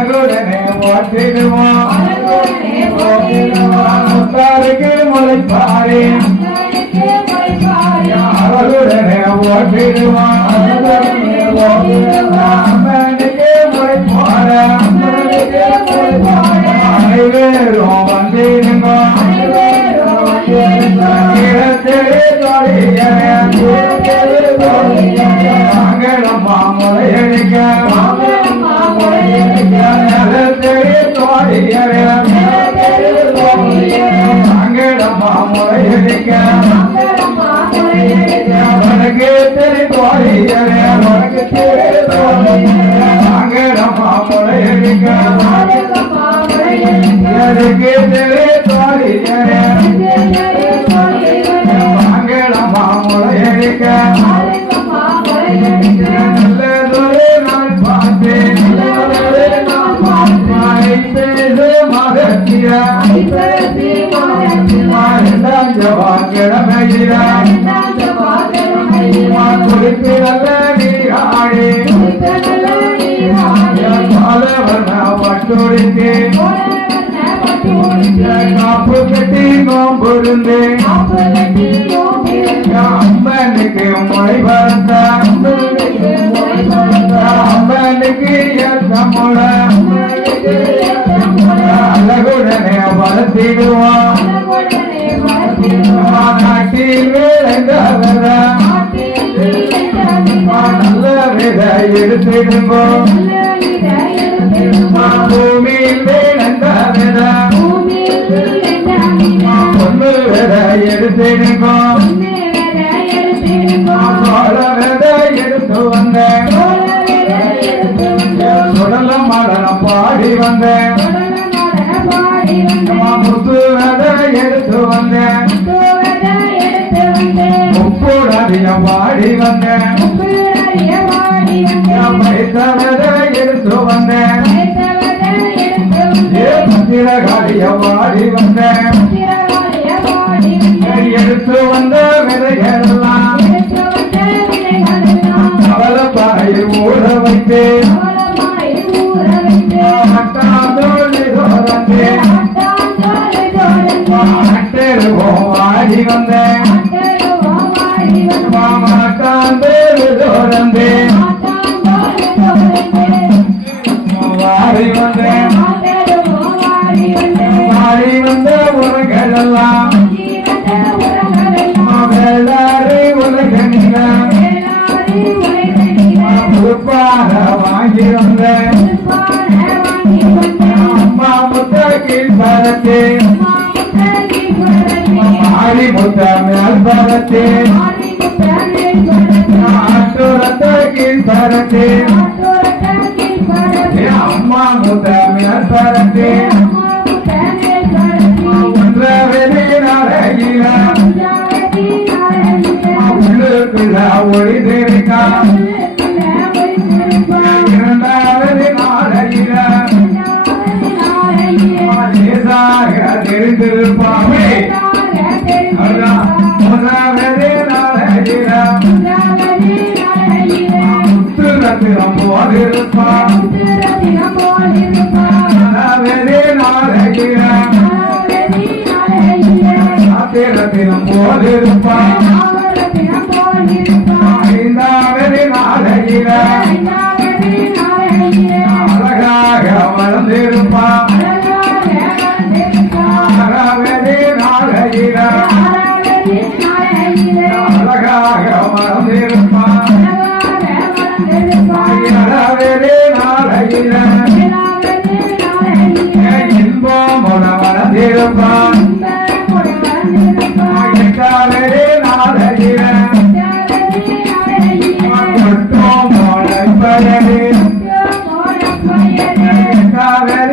அழகுடனே ஓட்டிடுவோம் முத்தாருக்கு முளைப்பாரி அழகுடனே ஓட்டிடுவோம் அம்மனுக்கு முளைப்பார அனைவரும் வந்திருங்க மங்களம்மா முளையடிக்க மங்களம்மா காப்பு கட்டி நோம்புருந்து அம்மனுக்கு மொழி வந்த நல்ல வித பூமியில் விளைந்தவர பொண்ணு வித எடுத்திடுவோம் சோழ வித எடுத்து வந்தேன் சுடல மரணம் பாடி வந்தேன் முத்து வித எடுத்து வந்தேன் முப்பூடறியம் பாடி வந்தேன். எடுத்து வந்தேன். பாடி வந்தேன். எடுத்து வந்த விதைகளெல்லாம் கவலப்பாயில் ஊற வைத்தேன். ஆடி வந்தேன். வாங்கி வந்தேன் அம்மா முத்தகில் பரத்தே மாறி முத்த பரத்தே ஆட்டுரத்தகில் பரத்தே அம்மா முத்த பரத்தே உள்ளுக்குள்ள ஒளி தெரிக்கா முத்துரத்தினம் போதிருப்பான் முதலாவது நாளையில ஆத்திரத்தினம் போதிருப்பான் ஐந்தாவது நாளையில அழகாக வளர்ந்திருப்பான் ஆறாவது நாளையில அழகாக வளர்ந்திருப்பான் நாளையில இன்பம் வளர்ந்திருப்பான்